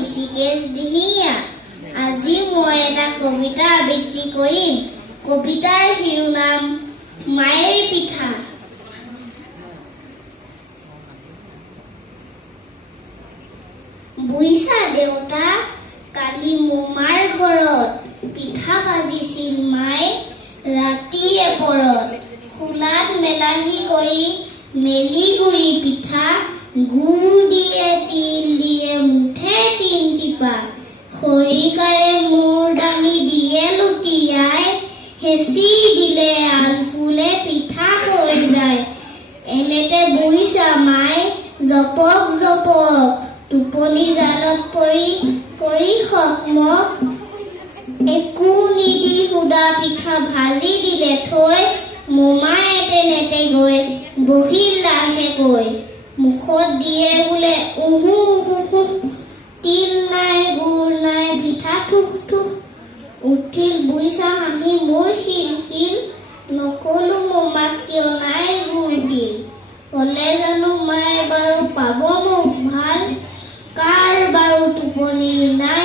ঋষিকেশ দিহিঙীয়া। আজি মই এটা কবিতা আবৃত্তি কৰিম। কবিতাৰ শিৰোনাম মায়েৰ পিঠা। বুইছা দেউতা, কালি মোমাৰ ঘৰত পিঠা ভাজিছিল মায়ে ৰাতিয়ে পৰত। খোলাত মেলাহি কৰি মেলি গুৰি পিঠা, গুৰ দিয়ে তিল দিয়ে মুঠে তিন টিপা। খৰিকাৰে মূৰ দাঙি দিয়ে লুটিয়াই, হেঁচি দিলে আলফুলে পিঠা হৈ যায়। এনেতে বুইছা মায়ে জপক জপক, টোপনি জালত পৰি সকমক। একো নিদি সুদা পিঠা ভাজি দিলে থৈ, মোমায়ে তেনেতে গৈ বহিল লাহেকৈ। মুখত দিয়ে বোলে উহু উহু, তিল নাই গুৰ নাই পিঠা ঠুক ঠুক। উঠিল বুইছা হাঁহি মোৰ শিল শিল, নকলো মোমাক কিয় নাই গুৰ দিল। কলে জানো মায়ে বাৰু পাব মোক ভাল, কাৰ বাৰু টোপনি নাই